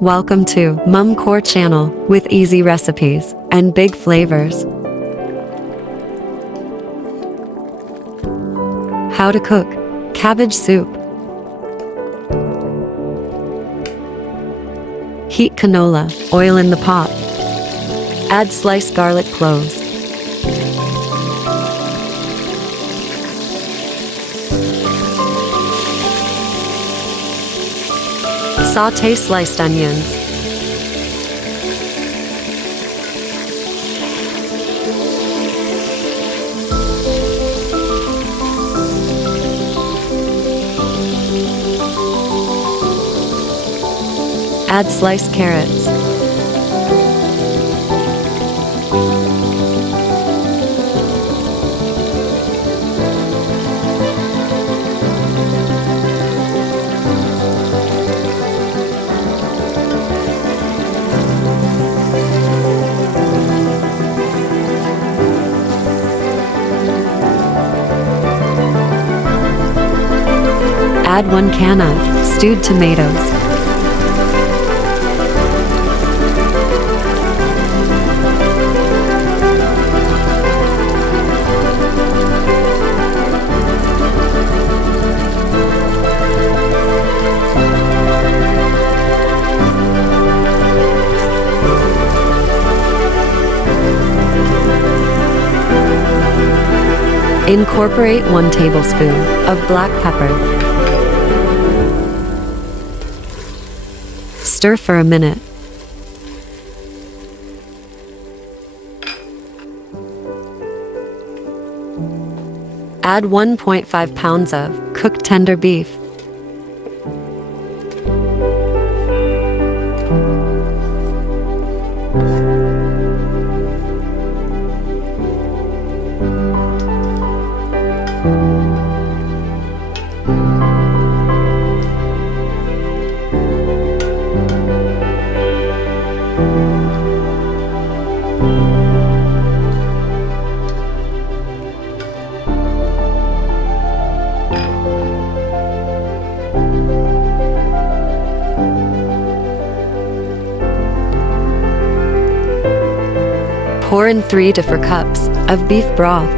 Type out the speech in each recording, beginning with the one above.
Welcome to Mum Core channel with easy recipes and big flavors. How to cook cabbage soup. Heat canola oil in the pot. Add sliced garlic cloves. Sauté sliced onions. Add sliced carrots. Add 1 can of stewed tomatoes. Incorporate 1 tablespoon of black pepper. Stir for a minute. Add 1.5 pounds of cooked tender beef. Pour in 3 different cups of beef broth.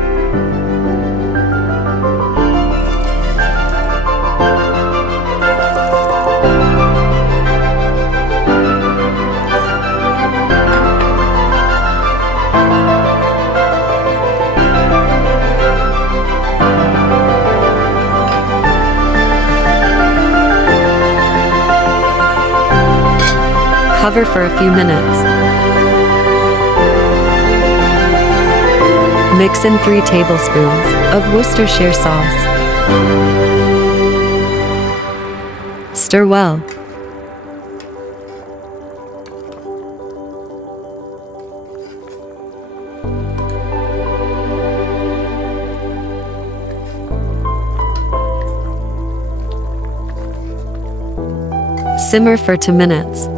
Cover for a few minutes. Mix in 3 tablespoons of Worcestershire sauce. Stir well. Simmer for 2 minutes.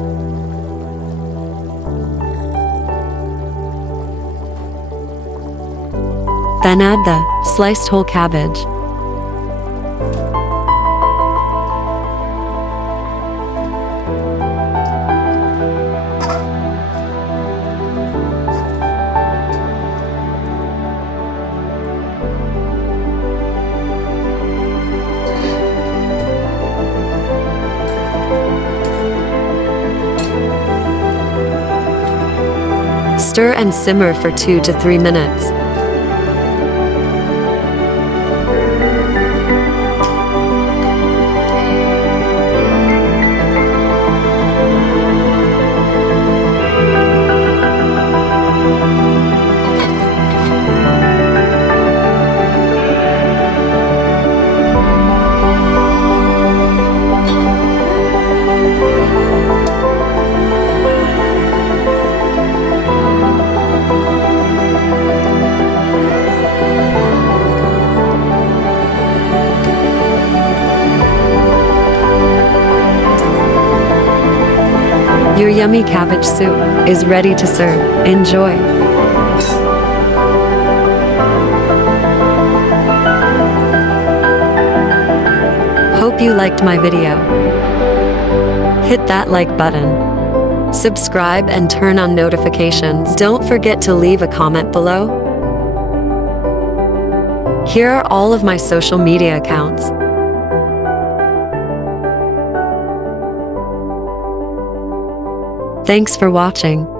Then add the sliced whole cabbage. Stir and simmer for 2 to 3 minutes. Your yummy cabbage soup is ready to serve. Enjoy! Hope you liked my video. Hit that like button. Subscribe and turn on notifications. Don't forget to leave a comment below. Here are all of my social media accounts. Thanks for watching.